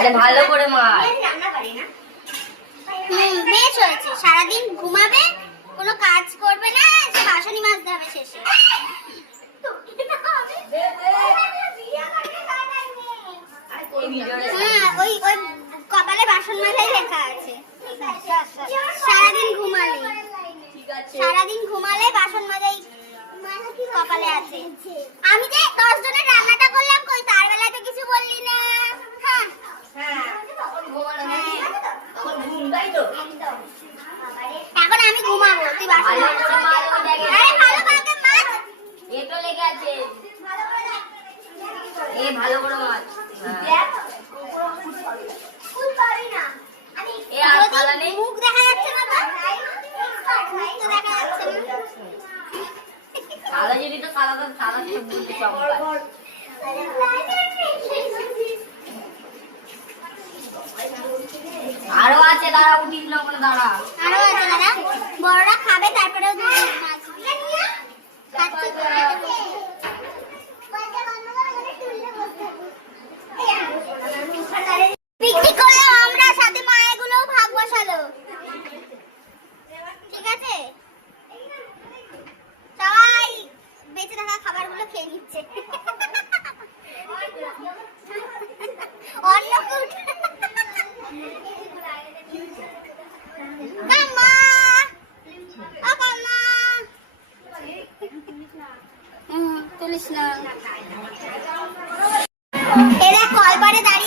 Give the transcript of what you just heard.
আরে ভালো করে মার। বেশ হয়েছে। সারাদিন ঘুমাবে, কোনো কাজ করবে না, বাসনই মাজতে হবে শেষে। ওই ওই কপালে বাসন মাজাই লেখা আছে। সারাদিন ঘুমালে বাসন মাজাই কপালে আছে। আমি যে 10 জনের রান্নাটা করলাম, কই তার বেলায় তো কিছু বললি না। এখন আমি ঘুমাবো, তুই বাসন মাজ। আরে ভালো করে মাজ। এটা লেগে আছে। এ ভালো করে মাছ। ফুল পারি না। আমি মুখ দেখা যাচ্ছে না, মুখ তো দেখা যাচ্ছে না। সাদা যদি তো সাদা সবুজ চমকায়। আরো আছে, দাঁড়া, উঠিস না ওখানে, দাঁড়া। আরো আছে, দাঁড়া। বড়রা খাবে, তারপরে পিকনিক করলাম আমরা, সাথে মায়েগুলোও ভাগ বসালো। ঠিক আছে, সবাই বেঁচে থাকা খাবারগুলো খেয়ে নিচ্ছে। অন্নকূট তুলিস না। এরা কলপারে দাঁড়িয়ে